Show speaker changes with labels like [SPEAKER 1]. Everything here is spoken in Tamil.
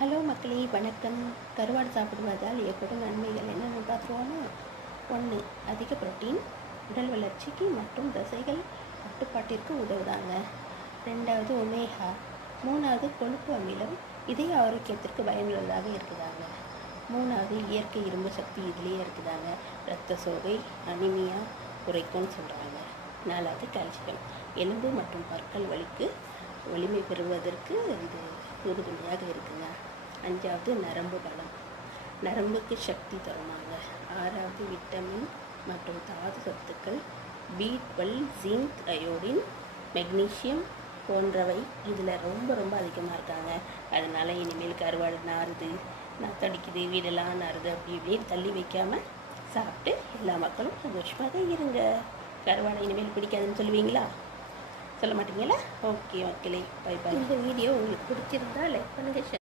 [SPEAKER 1] ஹலோ மக்களே வணக்கம். கருவாடு சாப்பிடுவதால் ஏற்படும் நன்மைகள் என்னென்னு பார்த்துருவோமா? ஒன்று அதிக புரோட்டீன் உடல் வளர்ச்சிக்கு மற்றும் தசைகள் கட்டுப்பாட்டிற்கு உதவுதாங்க. ரெண்டாவது ஒமேகா. மூணாவது கொழுப்பு அமிலம் இதய ஆரோக்கியத்திற்கு பயனுள்ளதாக இருக்குதாங்க. மூணாவது இயற்கை இரும்பு சக்தி இதுலேயே இருக்குதாங்க. இரத்த சோகை அனிமியா குறைக்கும்னு சொல்கிறாங்க நாலாவது கால்சியம். எலும்பு மற்றும் பற்கள் வலிக்கு வலிமை பெறுவதற்கு இது உறுதுணையாக இருக்குங்க. அஞ்சாவது நரம்பு பலம். நரம்புக்கு சக்தி தருமாங்க. ஆறாவது விட்டமின் மற்றும் தாது சத்துக்கள் B twelve zinc iodine magnesium போன்றவை இதில் ரொம்ப ரொம்ப அதிகமாக இருக்காங்க. அதனால் இனிமேல் கருவாடு நாறுது நாத்தடிக்குது வீடெல்லாம் நாறுது அப்படி இப்படின்னு தள்ளி வைக்காமல் சாப்பிட்டு எல்லா மக்களும் சந்தோஷமாக இருங்க. கருவாடை இனிமேல் பிடிக்காதுன்னு சொல்லுவீங்களா? சொல்ல மாட்டீங்களா? ஓகே ஓகே பை பை இந்த வீடியோ உங்களுக்கு பிடிச்சிருந்தா லைக் பண்ணுங்கள்